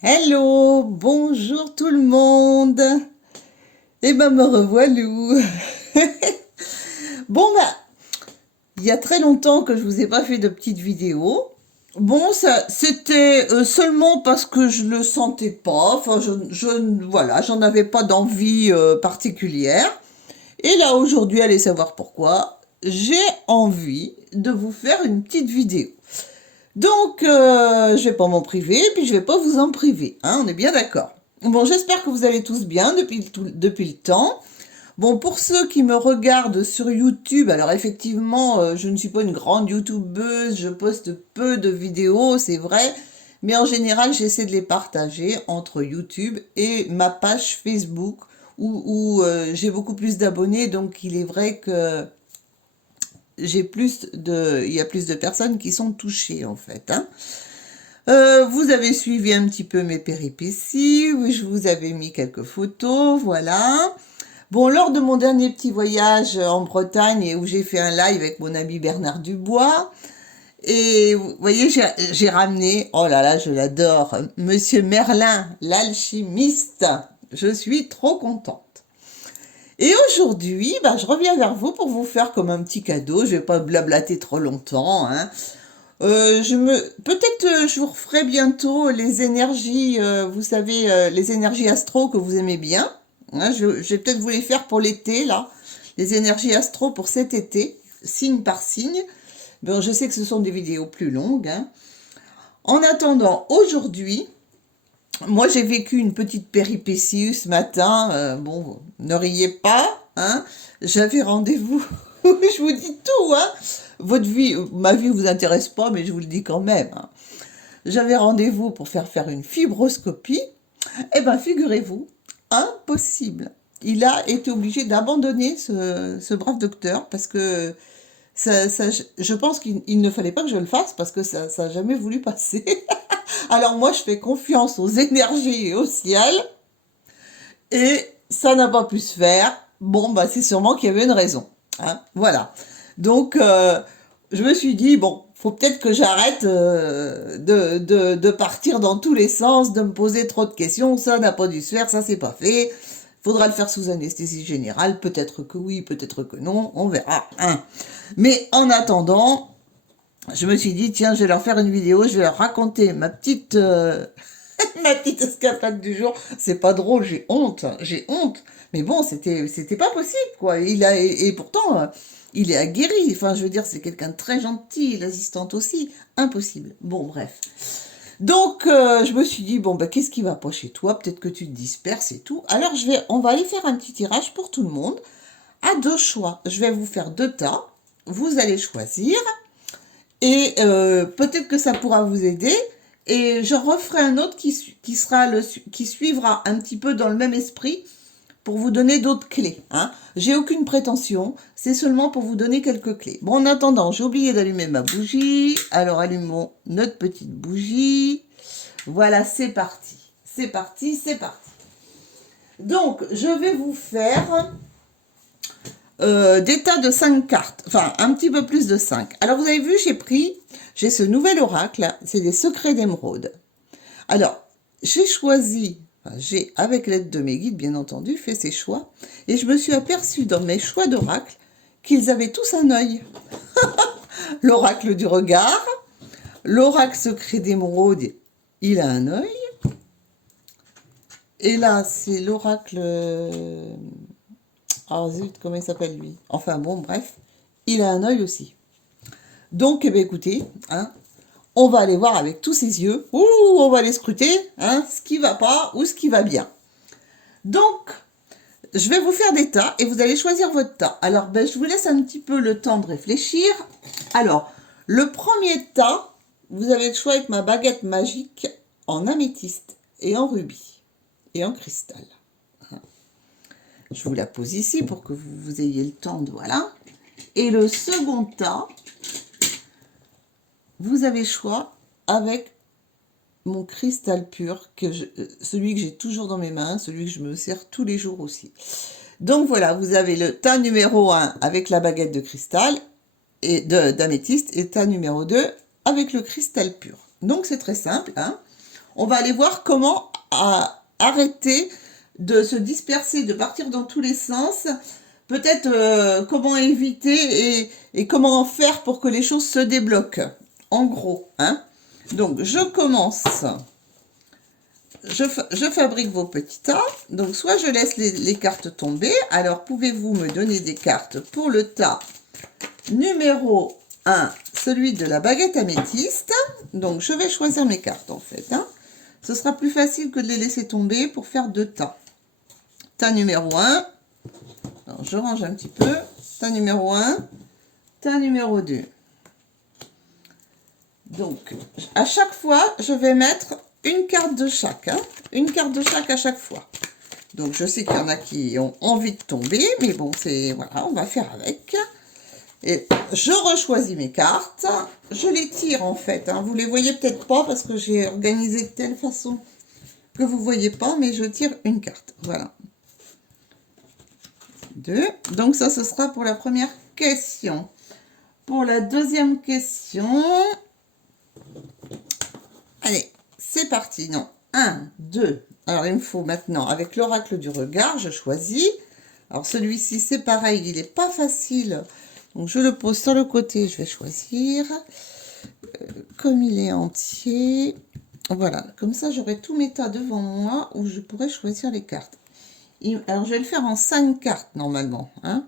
Hello, bonjour tout le monde. Eh ben me revoilou. Bon bah, il y a très longtemps que je vous ai pas fait de petites vidéos. Bon, ça, c'était seulement parce que je le sentais pas. Enfin, voilà, j'en avais pas d'envie particulière. Et là aujourd'hui, allez savoir pourquoi. J'ai envie de vous faire une petite vidéo. Donc, je vais pas m'en priver, puis je vais pas vous en priver, hein, on est bien d'accord. Bon, j'espère que vous allez tous bien depuis le temps. Bon, pour ceux qui me regardent sur YouTube, alors effectivement, je ne suis pas une grande YouTubeuse, je poste peu de vidéos, c'est vrai, mais en général, j'essaie de les partager entre YouTube et ma page Facebook, où j'ai beaucoup plus d'abonnés, donc il est vrai que il y a plus de personnes qui sont touchées en fait, hein. Vous avez suivi un petit peu mes péripéties, oui, je vous avais mis quelques photos, voilà. Bon, lors de mon dernier petit voyage en Bretagne où j'ai fait un live avec mon ami Bernard Dubois, et vous voyez, j'ai ramené, oh là là, je l'adore, Monsieur Merlin, l'alchimiste. Je suis trop contente. Et aujourd'hui, bah, je reviens vers vous pour vous faire comme un petit cadeau. Je vais pas blablater trop longtemps, hein. Peut-être je vous referai bientôt les énergies, vous savez, les énergies astro que vous aimez bien. Hein, je vais peut-être vous les faire pour l'été, là. Les énergies astro pour cet été, signe par signe. Bon, je sais que ce sont des vidéos plus longues, hein. En attendant, aujourd'hui, moi j'ai vécu une petite péripétie ce matin. Bon, ne riez pas, hein. J'avais rendez-vous. Je vous dis tout, hein. Votre vie, ma vie vous intéresse pas, mais je vous le dis quand même, hein. J'avais rendez-vous pour faire une fibroscopie. Eh ben, figurez-vous, impossible. Il a été obligé d'abandonner ce brave docteur parce que je pense qu'il ne fallait pas que je le fasse parce que ça n'a jamais voulu passer. Alors moi, je fais confiance aux énergies et au ciel et ça n'a pas pu se faire. Bon, bah c'est sûrement qu'il y avait une raison, hein. Voilà. Donc, je me suis dit, bon, faut peut-être que j'arrête de partir dans tous les sens, de me poser trop de questions. Ça n'a pas dû se faire, ça c'est pas fait. Faudra le faire sous anesthésie générale. Peut-être que oui, peut-être que non. On verra, hein. Mais en attendant, je me suis dit, tiens, je vais leur faire une vidéo. Je vais leur raconter ma petite, ma petite escapade du jour. C'est pas drôle, j'ai honte. J'ai honte. Mais bon, c'était pas possible, quoi. Et pourtant, il est aguerri. Enfin, je veux dire, c'est quelqu'un de très gentil, l'assistante aussi. Impossible. Bon, bref. Donc, je me suis dit, bon, bah, qu'est-ce qui va pas chez toi? Peut-être que tu te disperses et tout. Alors, on va aller faire un petit tirage pour tout le monde à deux choix. Je vais vous faire deux tas. Vous allez choisir. Et peut-être que ça pourra vous aider. Et je referai un autre qui suivra un petit peu dans le même esprit pour vous donner d'autres clés, hein. J'ai aucune prétention, c'est seulement pour vous donner quelques clés. Bon, en attendant, j'ai oublié d'allumer ma bougie. Alors, allumons notre petite bougie. Voilà, c'est parti. C'est parti, c'est parti. Donc, je vais vous faire des tas de 5 cartes. Enfin, un petit peu plus de 5. Alors, vous avez vu, j'ai ce nouvel oracle. C'est les secrets d'émeraude. Alors, j'ai, avec l'aide de mes guides, bien entendu, fait ces choix. Et je me suis aperçue dans mes choix d'oracle qu'ils avaient tous un œil. L'oracle du regard, l'oracle secret d'émeraude, il a un œil. Et là, c'est l'oracle... Ah zut, comment il s'appelle lui? Enfin bon, bref, il a un œil aussi. Donc, eh bien, écoutez, hein, on va aller voir avec tous ses yeux, ouh, on va aller scruter, hein, ce qui va pas ou ce qui va bien. Donc, je vais vous faire des tas et vous allez choisir votre tas. Alors, ben, je vous laisse un petit peu le temps de réfléchir. Alors, le premier tas, vous avez le choix avec ma baguette magique en améthyste et en rubis et en cristal. Je vous la pose ici pour que vous ayez le temps de... Voilà. Et le second tas, vous avez le choix avec mon cristal pur, celui que j'ai toujours dans mes mains, celui que je me sers tous les jours aussi. Donc voilà, vous avez le tas numéro 1 avec la baguette de cristal et d'améthyste et tas numéro 2 avec le cristal pur. Donc c'est très simple, hein. on va aller voir comment arrêter de se disperser, de partir dans tous les sens. Peut-être comment éviter et comment faire pour que les choses se débloquent. En gros, hein. Donc, je commence. Je fabrique vos petits tas. Donc, soit je laisse les cartes tomber. Alors, pouvez-vous me donner des cartes pour le tas numéro 1, celui de la baguette améthyste. Donc, je vais choisir mes cartes, en fait, hein. Ce sera plus facile que de les laisser tomber pour faire 2 tas. Tas numéro 1. Alors, je range un petit peu. Tas numéro 1. Tas numéro 2. Donc, à chaque fois, je vais mettre une carte de chaque. Hein, une carte de chaque à chaque fois. Donc, je sais qu'il y en a qui ont envie de tomber. Mais bon, c'est voilà, on va faire avec. Et je rechoisis mes cartes. Je les tire en fait. Hein, vous les voyez peut-être pas parce que j'ai organisé de telle façon que vous ne voyez pas. Mais je tire une carte. Voilà. 2. Donc, ça, ce sera pour la première question. Pour la deuxième question... Allez, c'est parti. Non, 1, 2. Alors, il me faut maintenant, avec l'oracle du regard, je choisis. Alors, celui-ci, c'est pareil, il n'est pas facile. Donc, je le pose sur le côté, je vais choisir. Comme il est entier. Voilà, comme ça, j'aurai tous mes tas devant moi où je pourrai choisir les cartes. Alors, je vais le faire en 5 cartes, normalement. Hein.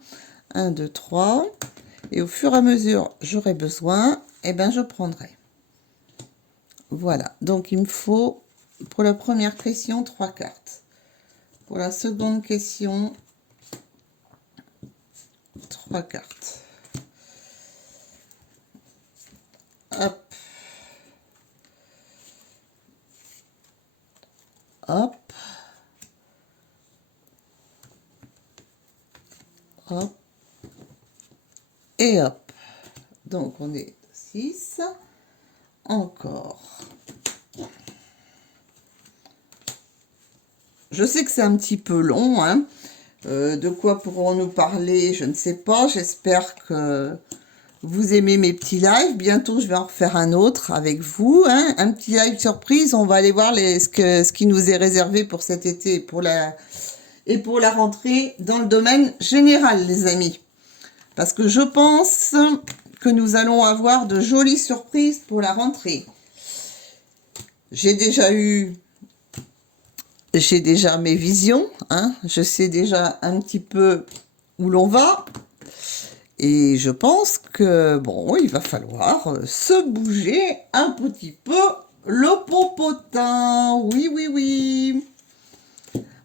1, 2, 3. Et au fur et à mesure, j'aurai besoin, eh bien, je prendrai. Voilà, donc il me faut, pour la première question, 3 cartes. Pour la seconde question, 3 cartes. Hop. Hop. Hop. Et hop. Donc, on est 6. Encore. Je sais que c'est un petit peu long, hein. De quoi pourrons-nous parler? Je ne sais pas. J'espère que vous aimez mes petits lives. Bientôt, je vais en refaire un autre avec vous, hein. Un petit live surprise. On va aller voir ce qui nous est réservé pour cet été et pour la rentrée dans le domaine général, les amis. Parce que je pense que nous allons avoir de jolies surprises pour la rentrée. J'ai déjà mes visions, hein. Je sais déjà un petit peu où l'on va. Et je pense que, bon, il va falloir se bouger un petit peu le popotin. Oui, oui, oui.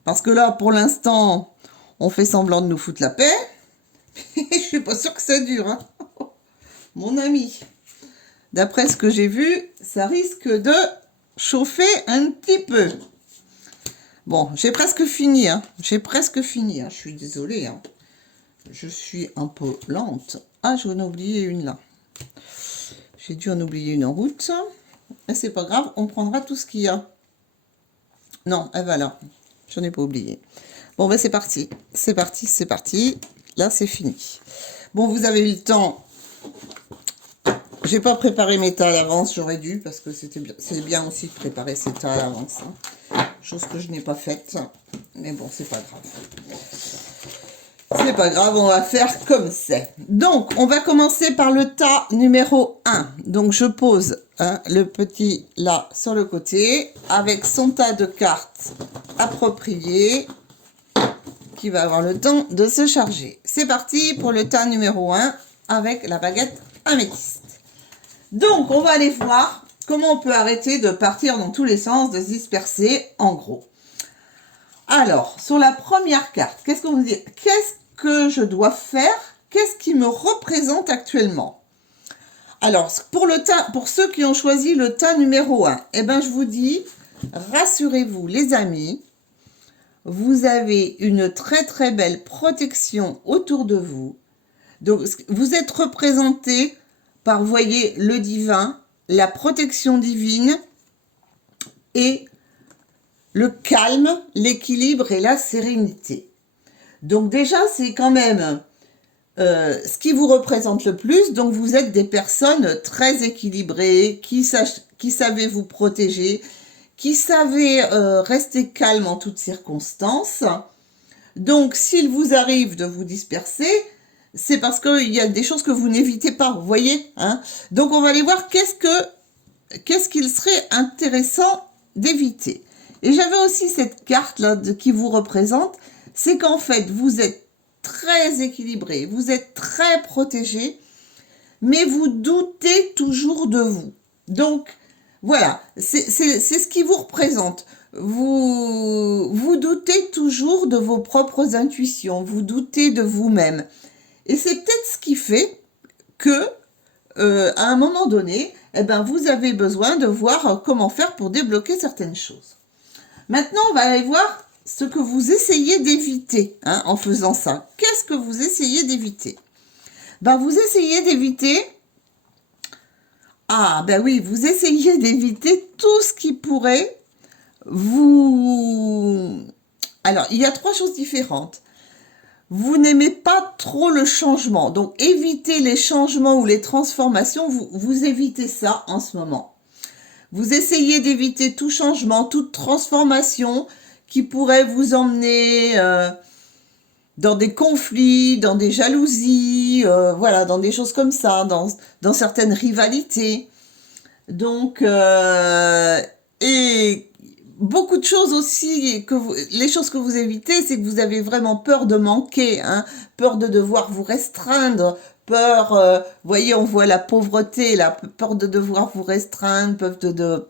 Parce que là, pour l'instant, on fait semblant de nous foutre la paix. Je suis pas sûre que ça dure, hein. Mon ami, d'après ce que j'ai vu, ça risque de chauffer un petit peu. Bon, j'ai presque fini, hein. J'ai presque fini, hein. Je suis désolée, hein. Je suis un peu lente. Ah, j'en ai oublié une là. J'ai dû en oublier une en route. Mais c'est pas grave, on prendra tout ce qu'il y a. Non, elle va là. J'en ai pas oublié. Bon, ben c'est parti. C'est parti, c'est parti. Là, c'est fini. Bon, vous avez eu le temps. J'ai pas préparé mes tas à l'avance, j'aurais dû, parce que c'est bien aussi de préparer ses tas à l'avance. Hein. Chose que je n'ai pas faite. Mais bon, c'est pas grave. C'est pas grave, on va faire comme c'est. Donc, on va commencer par le tas numéro 1. Donc, je pose le petit là sur le côté, avec son tas de cartes appropriées, qui va avoir le temps de se charger. C'est parti pour le tas numéro 1, avec la baguette améthyste. Donc, on va aller voir comment on peut arrêter de partir dans tous les sens, de se disperser, en gros. Alors, sur la première carte, qu'est-ce qu'on dit? Qu'est-ce que je dois faire? Qu'est-ce qui me représente actuellement? Alors, pour ceux qui ont choisi le tas numéro 1, eh ben, je vous dis, rassurez-vous les amis, vous avez une très très belle protection autour de vous. Donc, vous êtes représenté par, vous voyez, le divin, la protection divine et le calme, l'équilibre et la sérénité. Donc déjà, c'est quand même ce qui vous représente le plus. Donc vous êtes des personnes très équilibrées, qui savez vous protéger, qui savez rester calme en toutes circonstances. Donc, s'il vous arrive de vous disperser, c'est parce qu'il y a des choses que vous n'évitez pas, vous voyez, hein. Donc, on va aller voir qu'est-ce qu'il serait intéressant d'éviter. Et j'avais aussi cette carte-là qui vous représente, c'est qu'en fait, vous êtes très équilibré, vous êtes très protégé, mais vous doutez toujours de vous. Donc, voilà, c'est ce qui vous représente. Vous doutez toujours de vos propres intuitions, vous doutez de vous-même. Et c'est peut-être ce qui fait que, à un moment donné, eh ben, vous avez besoin de voir comment faire pour débloquer certaines choses. Maintenant, on va aller voir ce que vous essayez d'éviter, hein, en faisant ça. Qu'est-ce que vous essayez d'éviter? Ben, vous essayez d'éviter... Ah, ben oui, vous essayez d'éviter tout ce qui pourrait vous... Alors, il y a 3 choses différentes. Vous n'aimez pas trop le changement. Donc, évitez les changements ou les transformations. Vous évitez ça en ce moment. Vous essayez d'éviter tout changement, toute transformation qui pourrait vous emmener dans des conflits, dans des jalousies, voilà, dans des choses comme ça, dans certaines rivalités. Donc, et beaucoup de choses aussi, les choses que vous évitez, c'est que vous avez vraiment peur de manquer, hein, peur de devoir vous restreindre, peur, voyez, on voit la pauvreté, la peur de devoir vous restreindre,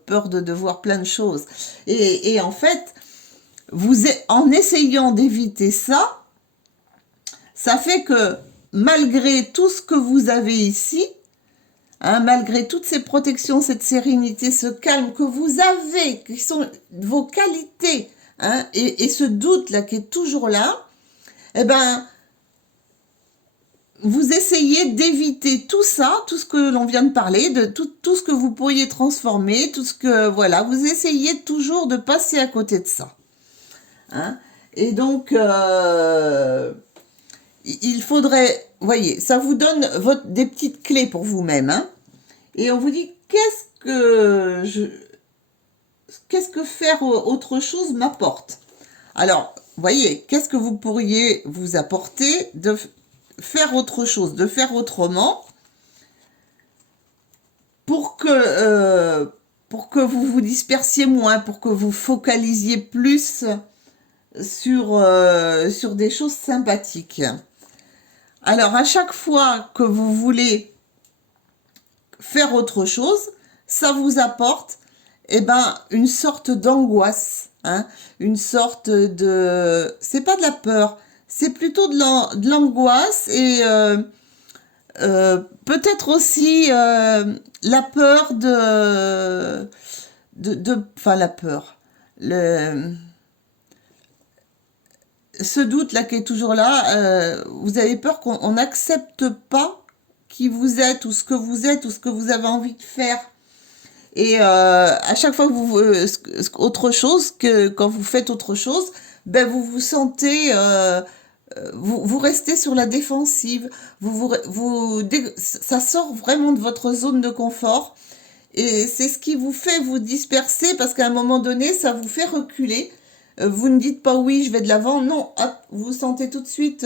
peur de devoir plein de choses. Et en fait, en essayant d'éviter ça, ça fait que malgré tout ce que vous avez ici, hein, malgré toutes ces protections, cette sérénité, ce calme que vous avez, qui sont vos qualités, hein, et ce doute-là qui est toujours là, eh ben, vous essayez d'éviter tout ça, tout ce que l'on vient de parler, de tout ce que vous pourriez transformer, tout ce que, voilà, vous essayez toujours de passer à côté de ça. Hein. Et donc, il faudrait, voyez, ça vous donne des petites clés pour vous-même, hein. Et on vous dit, qu'est-ce que faire autre chose m'apporte? Alors, voyez, qu'est-ce que vous pourriez vous apporter de faire autre chose, de faire autrement pour que vous vous dispersiez moins, pour que vous focalisiez plus sur des choses sympathiques. Alors, à chaque fois que vous voulez faire autre chose, ça vous apporte une sorte d'angoisse, hein, une sorte de... C'est pas de la peur, c'est plutôt de l'angoisse et peut-être aussi la peur enfin la peur, ce doute là qui est toujours là, vous avez peur qu'on n'accepte pas qui vous êtes ou ce que vous êtes ou ce que vous avez envie de faire. Et à chaque fois que vous autre chose que quand vous faites autre chose, ben vous vous sentez vous restez sur la défensive, ça sort vraiment de votre zone de confort et c'est ce qui vous fait vous disperser parce qu'à un moment donné, ça vous fait reculer. Vous ne dites pas oui, je vais de l'avant, non, hop, vous vous sentez tout de suite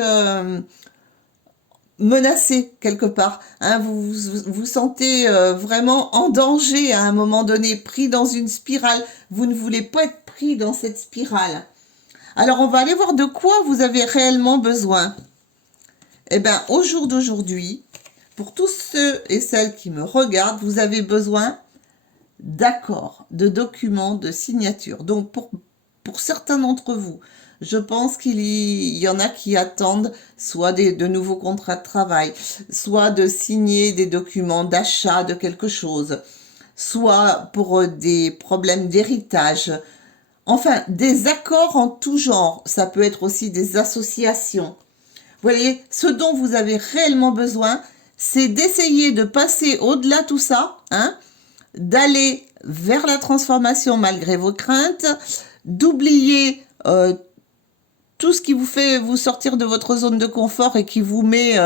menacé quelque part, hein, vous sentez vraiment en danger à un moment donné, pris dans une spirale, vous ne voulez pas être pris dans cette spirale. Alors on va aller voir de quoi vous avez réellement besoin. Eh bien, au jour d'aujourd'hui, pour tous ceux et celles qui me regardent, vous avez besoin d'accords, de documents, de signatures. Donc pour certains d'entre vous, je pense qu'il y en a qui attendent soit de nouveaux contrats de travail, soit de signer des documents d'achat de quelque chose, soit pour des problèmes d'héritage. Enfin, des accords en tout genre. Ça peut être aussi des associations. Vous voyez, ce dont vous avez réellement besoin, c'est d'essayer de passer au-delà de tout ça, hein, d'aller vers la transformation malgré vos craintes, d'oublier tout ce qui vous fait vous sortir de votre zone de confort et qui vous met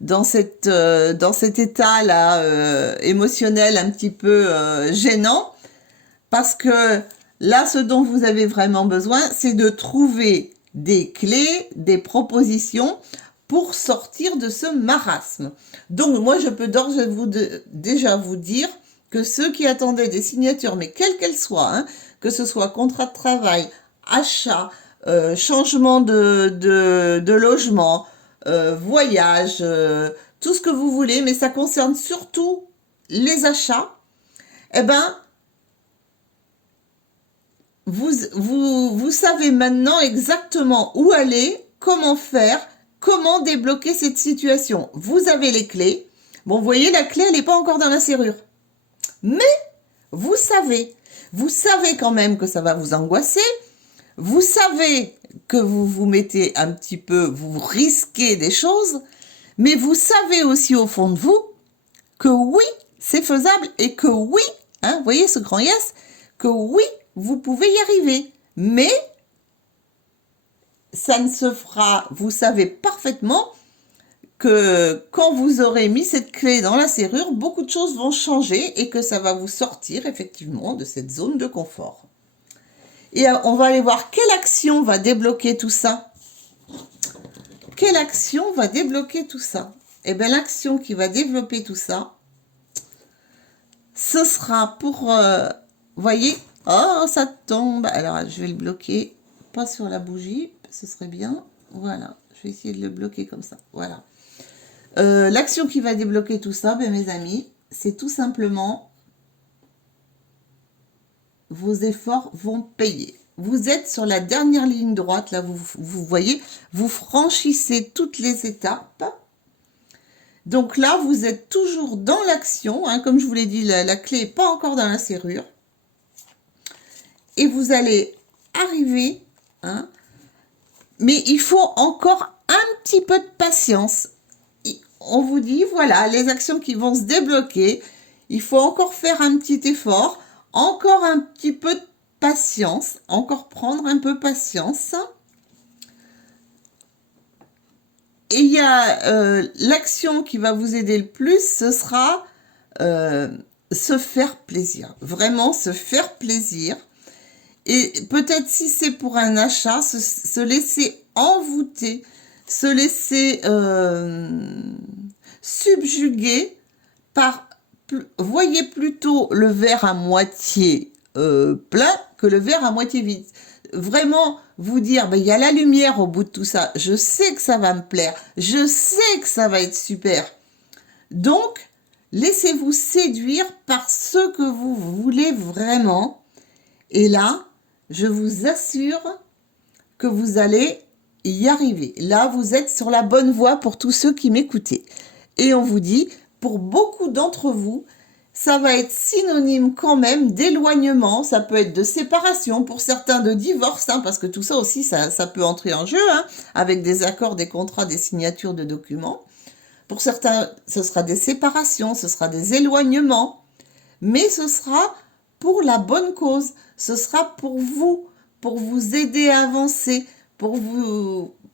dans cet état-là émotionnel un petit peu gênant, parce que Là, ce dont vous avez vraiment besoin, c'est de trouver des clés, des propositions pour sortir de ce marasme. Donc, moi, je peux déjà vous dire que ceux qui attendaient des signatures, mais quelles qu'elles soient, hein, que ce soit contrat de travail, achat, changement de logement, voyage, tout ce que vous voulez, mais ça concerne surtout les achats, eh ben, vous savez maintenant exactement où aller, comment faire, comment débloquer cette situation. Vous avez les clés. Bon, vous voyez, la clé, elle n'est pas encore dans la serrure. Mais vous savez quand même que ça va vous angoisser. Vous savez que vous vous mettez un petit peu, vous risquez des choses. Mais vous savez aussi au fond de vous que oui, c'est faisable et que oui, hein, vous voyez ce grand yes, que oui, vous pouvez y arriver. Mais ça ne se fera, vous savez parfaitement que quand vous aurez mis cette clé dans la serrure, beaucoup de choses vont changer et que ça va vous sortir effectivement de cette zone de confort. Et on va aller voir quelle action va débloquer tout ça. Quelle action va débloquer tout ça? Eh bien, l'action qui va développer tout ça, ce sera pour, voyez, oh, ça tombe. Alors, je vais le bloquer, pas sur la bougie, ce serait bien. Voilà, je vais essayer de le bloquer comme ça. Voilà. L'action qui va débloquer tout ça, ben, mes amis, c'est tout simplement vos efforts vont payer. Vous êtes sur la dernière ligne droite, là, vous voyez, vous franchissez toutes les étapes. Donc là, vous êtes toujours dans l'action, hein, comme je vous l'ai dit, la clé n'est pas encore dans la serrure. Et vous allez arriver, hein, mais il faut encore un petit peu de patience. On vous dit, voilà, les actions qui vont se débloquer, il faut encore faire un petit effort, encore un petit peu de patience, encore prendre un peu patience. Et il y a l'action qui va vous aider le plus, ce sera se faire plaisir. Vraiment se faire plaisir. Et peut-être si c'est pour un achat, se laisser envoûter, se laisser subjuguer par, voyez plutôt le verre à moitié plein que le verre à moitié vide. Vraiment vous dire, ben, il y a la lumière au bout de tout ça, je sais que ça va me plaire, je sais que ça va être super. Donc, laissez-vous séduire par ce que vous voulez vraiment. Et là, je vous assure que vous allez y arriver. Là, vous êtes sur la bonne voie pour tous ceux qui m'écoutaient. Et on vous dit, pour beaucoup d'entre vous, ça va être synonyme quand même d'éloignement, ça peut être de séparation, pour certains de divorce, hein, parce que tout ça aussi, ça peut entrer en jeu, hein, avec des accords, des contrats, des signatures de documents. Pour certains, ce sera des séparations, ce sera des éloignements, mais ce sera pour la bonne cause, ce sera pour vous aider à avancer, pour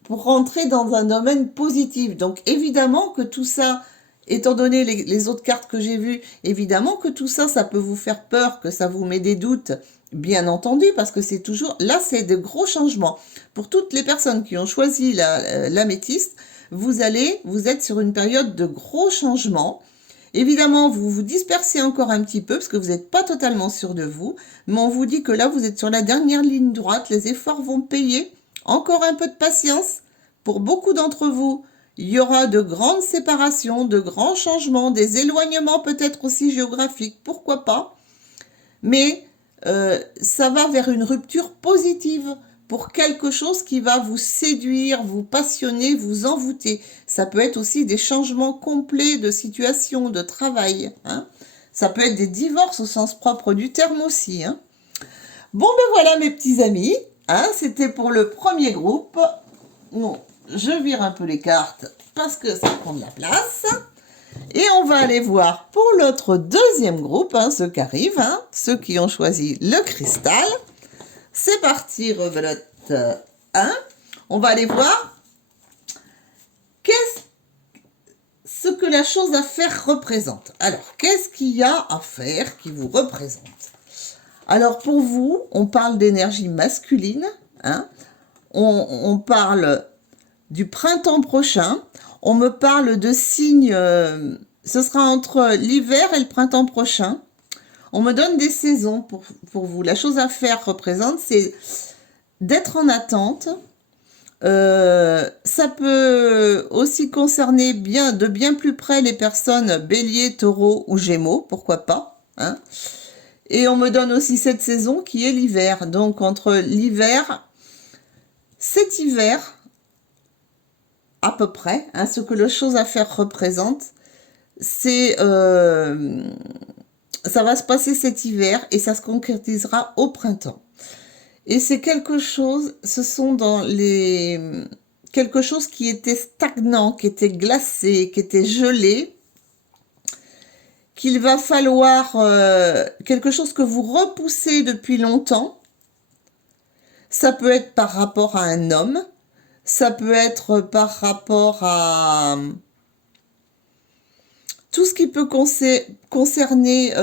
rentrer dans un domaine positif. Donc évidemment que tout ça, étant donné les autres cartes que j'ai vues, évidemment que tout ça, ça peut vous faire peur, que ça vous met des doutes, bien entendu, parce que c'est toujours, là c'est de gros changements. Pour toutes les personnes qui ont choisi l'améthyste, vous êtes sur une période de gros changements. Évidemment, vous vous dispersez encore un petit peu parce que vous n'êtes pas totalement sûr de vous, mais on vous dit que là, vous êtes sur la dernière ligne droite, les efforts vont payer. Encore un peu de patience. Pour beaucoup d'entre vous, il y aura de grandes séparations, de grands changements, des éloignements peut-être aussi géographiques, pourquoi pas. Mais ça va vers une rupture positive pour quelque chose qui va vous séduire, vous passionner, vous envoûter. Ça peut être aussi des changements complets de situation, de travail. Hein. Ça peut être des divorces au sens propre du terme aussi. Hein. Bon, ben voilà mes petits amis. Hein, c'était pour le premier groupe. Bon, je vire un peu les cartes parce que ça prend de la place. Et on va aller voir pour l'autre deuxième groupe, hein, ceux qui arrivent, hein, ceux qui ont choisi le cristal. C'est parti, rebelote 1. On va aller voir ce que la chose à faire représente. Alors, qu'est-ce qu'il y a à faire qui vous représente? Alors pour vous, on parle d'énergie masculine, hein, on parle du printemps prochain, on me parle de signes, ce sera entre l'hiver et le printemps prochain. On me donne des saisons pour vous. La chose à faire représente, c'est d'être en attente. Ça peut aussi concerner de bien plus près les personnes bélier, taureau ou gémeaux, pourquoi pas, hein. Et on me donne aussi cette saison qui est l'hiver. Donc entre l'hiver, cet hiver, à peu près, hein, ce que la chose à faire représente, c'est ça va se passer cet hiver et ça se concrétisera au printemps. Et c'est quelque chose, ce sont quelque chose qui était stagnant, qui était glacé, qui était gelé, qu'il va falloir quelque chose que vous repoussez depuis longtemps. Ça peut être par rapport à un homme, ça peut être par rapport à tout ce qui peut concerner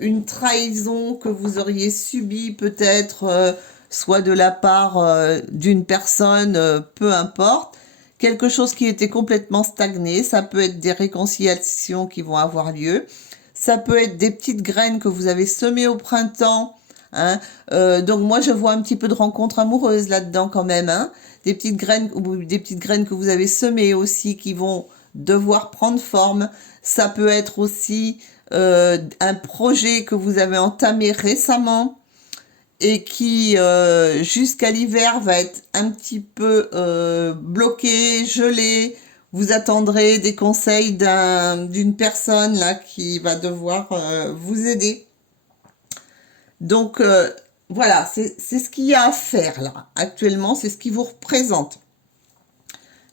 une trahison que vous auriez subie peut-être, soit de la part d'une personne, peu importe, quelque chose qui était complètement stagné. Ça peut être des réconciliations qui vont avoir lieu. Ça peut être des petites graines que vous avez semées au printemps, hein. Donc moi je vois un petit peu de rencontres amoureuses là-dedans quand même, hein. Des petites graines que vous avez semées aussi qui vont devoir prendre forme. Ça peut être aussi un projet que vous avez entamé récemment et qui jusqu'à l'hiver va être un petit peu bloqué, gelé. Vous attendrez des conseils d'une personne là qui va devoir vous aider. Donc voilà, c'est ce qu'il y a à faire là. Actuellement, c'est ce qui vous représente.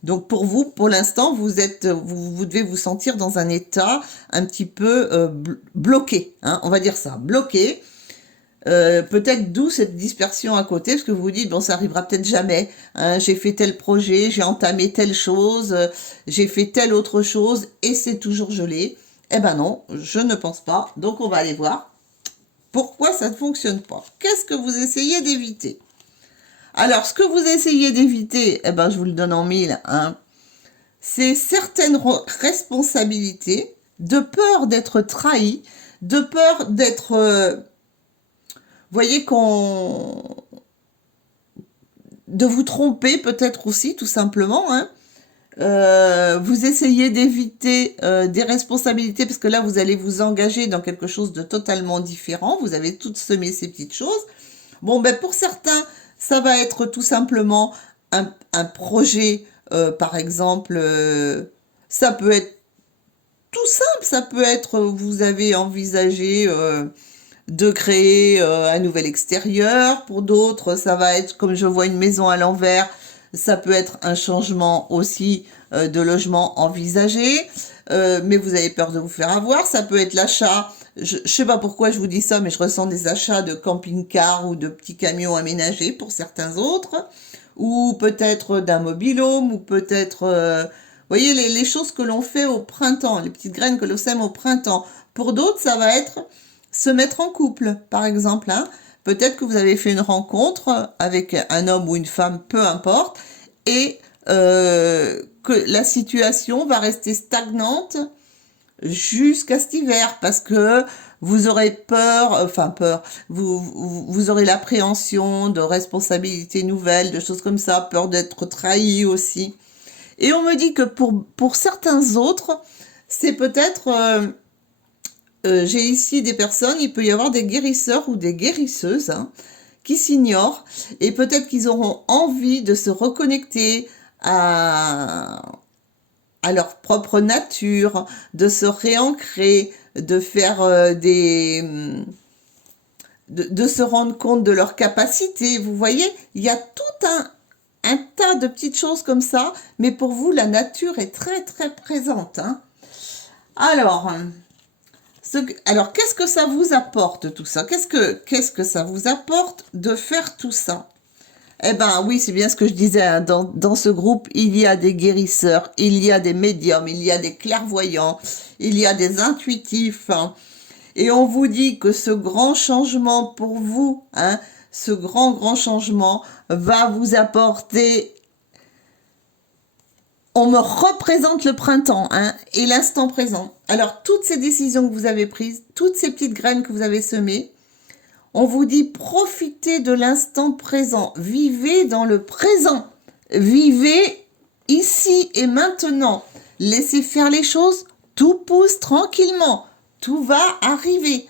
Donc pour vous, pour l'instant, vous devez vous sentir dans un état un petit peu bloqué, hein, on va dire ça, bloqué. Peut-être d'où cette dispersion à côté, parce que vous vous dites, bon, ça arrivera peut-être jamais, hein, j'ai fait tel projet, j'ai entamé telle chose, j'ai fait telle autre chose, et c'est toujours gelé. Eh ben non, je ne pense pas, donc on va aller voir pourquoi ça ne fonctionne pas. Qu'est-ce que vous essayez d'éviter? Alors, ce que vous essayez d'éviter, eh ben, je vous le donne en mille, hein, c'est certaines responsabilités, de peur d'être trahi, de peur d'être... voyez de vous tromper peut-être aussi, tout simplement, hein. Vous essayez d'éviter des responsabilités parce que là, vous allez vous engager dans quelque chose de totalement différent. Vous avez toutes semé ces petites choses. Bon, ben pour certains, ça va être tout simplement un projet, par exemple, ça peut être tout simple, ça peut être, vous avez envisagé de créer un nouvel extérieur. Pour d'autres, ça va être, comme je vois une maison à l'envers, ça peut être un changement aussi de logement envisagé, mais vous avez peur de vous faire avoir. Ça peut être l'achat, je ne sais pas pourquoi je vous dis ça, mais je ressens des achats de camping-car ou de petits camions aménagés pour certains autres, ou peut-être d'un mobil-home, ou peut-être... vous voyez, les choses que l'on fait au printemps, les petites graines que l'on sème au printemps. Pour d'autres, ça va être se mettre en couple, par exemple, hein. Peut-être que vous avez fait une rencontre avec un homme ou une femme, peu importe, et que la situation va rester stagnante jusqu'à cet hiver, parce que vous aurez vous aurez l'appréhension de responsabilités nouvelles, de choses comme ça, peur d'être trahi aussi. Et on me dit que pour certains autres, c'est peut-être... j'ai ici des personnes, il peut y avoir des guérisseurs ou des guérisseuses, hein, qui s'ignorent et peut-être qu'ils auront envie de se reconnecter à leur propre nature, de se réancrer, de faire de se rendre compte de leurs capacités. Vous voyez, il y a tout un tas de petites choses comme ça, mais pour vous, la nature est très très présente, hein. Alors... Alors, qu'est-ce que ça vous apporte tout ça? Qu'est-ce que ça vous apporte de faire tout ça? Eh ben oui, c'est bien ce que je disais, hein, dans ce groupe, il y a des guérisseurs, il y a des médiums, il y a des clairvoyants, il y a des intuitifs, hein. Et on vous dit que ce grand changement pour vous, hein, ce grand changement va vous apporter... On me représente le printemps, hein, et l'instant présent. Alors, toutes ces décisions que vous avez prises, toutes ces petites graines que vous avez semées, on vous dit profitez de l'instant présent. Vivez dans le présent. Vivez ici et maintenant. Laissez faire les choses. Tout pousse tranquillement. Tout va arriver.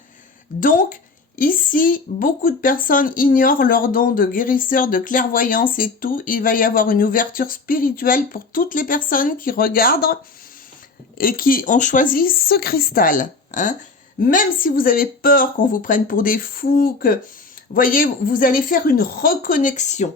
Donc, ici, beaucoup de personnes ignorent leur don de guérisseur, de clairvoyance et tout. Il va y avoir une ouverture spirituelle pour toutes les personnes qui regardent et qui ont choisi ce cristal. Hein. Même si vous avez peur qu'on vous prenne pour des fous, que, voyez, vous allez faire une reconnexion.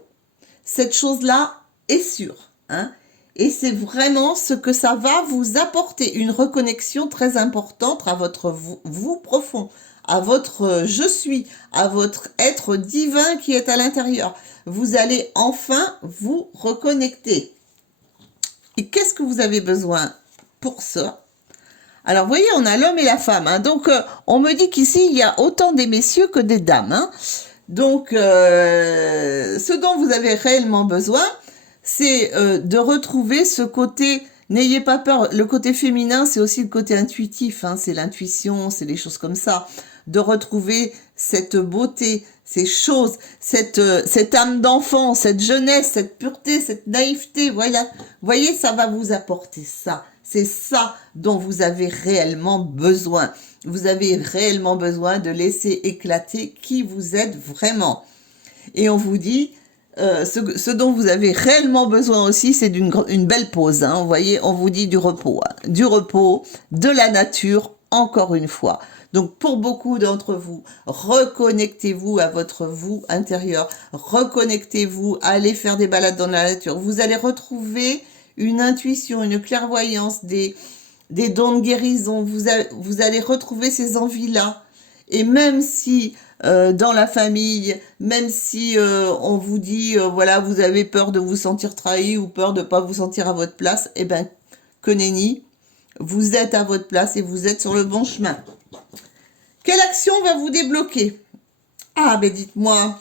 Cette chose-là est sûre. Hein. Et c'est vraiment ce que ça va vous apporter. Une reconnexion très importante à votre vous profond, à votre je suis, à votre être divin qui est à l'intérieur. Vous allez enfin vous reconnecter. Et qu'est-ce que vous avez besoin pour ça? Alors, vous voyez, on a l'homme et la femme. Hein. Donc, on me dit qu'ici, il y a autant des messieurs que des dames. Hein. Donc, ce dont vous avez réellement besoin, c'est de retrouver ce côté... N'ayez pas peur, le côté féminin, c'est aussi le côté intuitif. Hein. C'est l'intuition, c'est des choses comme ça. De retrouver cette beauté, ces choses, cette âme d'enfant, cette jeunesse, cette pureté, cette naïveté. Voilà. Vous voyez, ça va vous apporter ça. C'est ça dont vous avez réellement besoin. Vous avez réellement besoin de laisser éclater qui vous êtes vraiment. Et on vous dit, ce dont vous avez réellement besoin aussi, c'est d'une belle pause. Hein. Vous voyez, on vous dit du repos. Hein. Du repos, de la nature, encore une fois. Donc, pour beaucoup d'entre vous, reconnectez-vous à votre vous intérieur. Reconnectez-vous, allez faire des balades dans la nature. Vous allez retrouver une intuition, une clairvoyance, des dons de guérison. Vous allez retrouver ces envies-là. Et même si dans la famille, même si on vous dit, voilà, vous avez peur de vous sentir trahi ou peur de ne pas vous sentir à votre place, eh bien, que nenni, vous êtes à votre place et vous êtes sur le bon chemin. Quelle action va vous débloquer? Ah, ben dites-moi,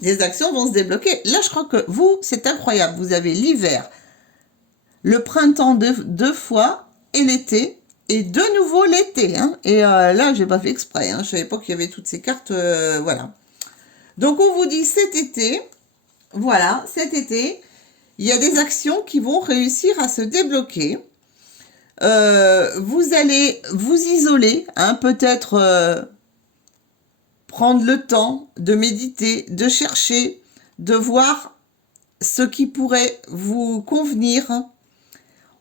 les actions vont se débloquer. Là, je crois que vous, c'est incroyable. Vous avez l'hiver, le printemps deux fois et l'été. Et de nouveau l'été. Hein. Et là, j'ai pas fait exprès. Hein. Je savais pas qu'il y avait toutes ces cartes. Voilà. Donc, on vous dit cet été, voilà, cet été, il y a des actions qui vont réussir à se débloquer. Vous allez vous isoler, hein, peut-être prendre le temps de méditer, de chercher, de voir ce qui pourrait vous convenir.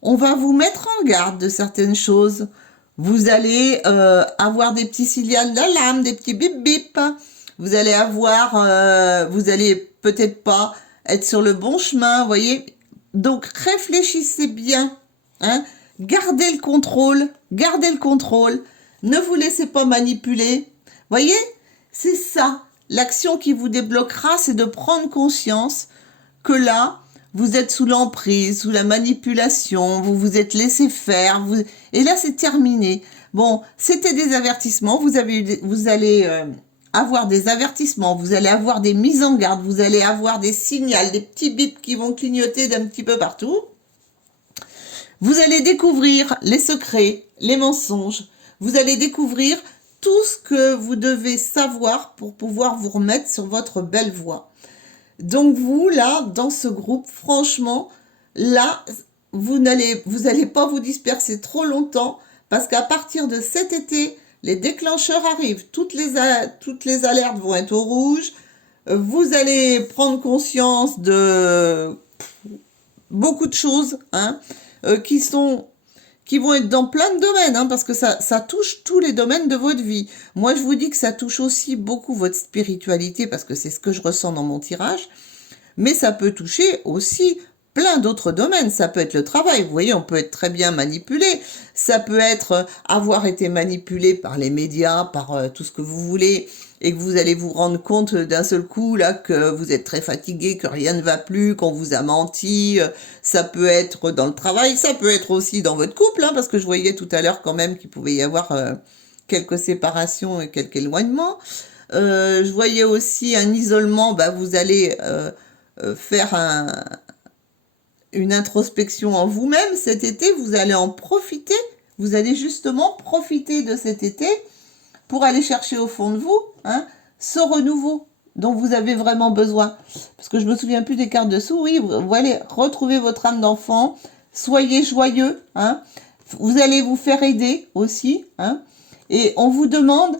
On va vous mettre en garde de certaines choses. Vous allez avoir des petits signaux d'alarme, des petits bip bip. Vous allez avoir, vous allez peut-être pas être sur le bon chemin, vous voyez. Donc réfléchissez bien, hein. Gardez le contrôle, gardez le contrôle. Ne vous laissez pas manipuler. Voyez, c'est ça. L'action qui vous débloquera, c'est de prendre conscience que là, vous êtes sous l'emprise, sous la manipulation, vous vous êtes laissé faire, et là c'est terminé. Bon, c'était des avertissements, vous allez avoir des avertissements, vous allez avoir des mises en garde, vous allez avoir des signaux, des petits bips qui vont clignoter d'un petit peu partout. Vous allez découvrir les secrets, les mensonges, vous allez découvrir tout ce que vous devez savoir pour pouvoir vous remettre sur votre belle voie. Donc vous, là, dans ce groupe, franchement, là, vous allez pas vous disperser trop longtemps parce qu'à partir de cet été, les déclencheurs arrivent. Toutes les alertes vont être au rouge. Vous allez prendre conscience de beaucoup de choses hein, qui vont être dans plein de domaines, hein, parce que ça touche tous les domaines de votre vie. Moi, je vous dis que ça touche aussi beaucoup votre spiritualité, parce que c'est ce que je ressens dans mon tirage, mais ça peut toucher aussi plein d'autres domaines. Ça peut être le travail, vous voyez, on peut être très bien manipulé. Ça peut être avoir été manipulé par les médias, par tout ce que vous voulez, et que vous allez vous rendre compte d'un seul coup là que vous êtes très fatigué, que rien ne va plus, qu'on vous a menti. Ça peut être dans le travail, ça peut être aussi dans votre couple, hein, parce que je voyais tout à l'heure quand même qu'il pouvait y avoir quelques séparations et quelques éloignements. Je voyais aussi un isolement, bah, vous allez faire une introspection en vous-même cet été, vous allez en profiter, vous allez justement profiter de cet été pour aller chercher au fond de vous hein, ce renouveau dont vous avez vraiment besoin. Parce que je me souviens plus des cartes dessous, oui, vous allez retrouver votre âme d'enfant, soyez joyeux, hein, vous allez vous faire aider aussi, hein, et on vous demande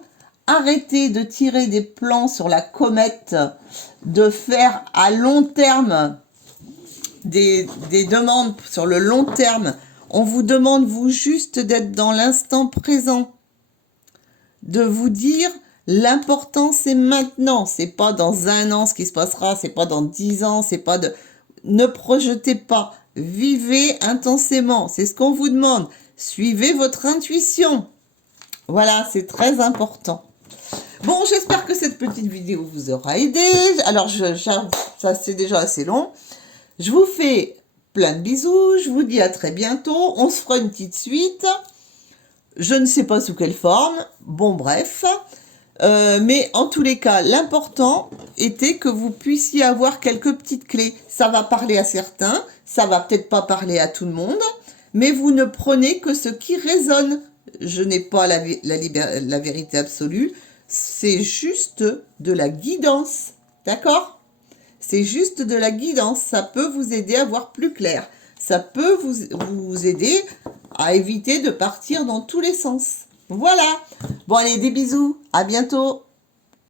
arrêtez de tirer des plans sur la comète, de faire à long terme des demandes sur le long terme. On vous demande, vous, juste d'être dans l'instant présent. De vous dire, l'important, c'est maintenant. C'est pas dans 1 an ce qui se passera, c'est pas dans 10 ans, c'est pas de... Ne projetez pas. Vivez intensément. C'est ce qu'on vous demande. Suivez votre intuition. Voilà, c'est très important. Bon, j'espère que cette petite vidéo vous aura aidé. Alors, ça c'est déjà assez long. Je vous fais plein de bisous. Je vous dis à très bientôt. On se fera une petite suite. Je ne sais pas sous quelle forme. Bon, bref. Mais en tous les cas, l'important était que vous puissiez avoir quelques petites clés. Ça va parler à certains. Ça va peut-être pas parler à tout le monde. Mais vous ne prenez que ce qui résonne. Je n'ai pas la vérité absolue. C'est juste de la guidance. D'accord ? C'est juste de la guidance. Ça peut vous aider à voir plus clair. Ça peut vous aider à éviter de partir dans tous les sens. Voilà. Bon, allez, des bisous. À bientôt.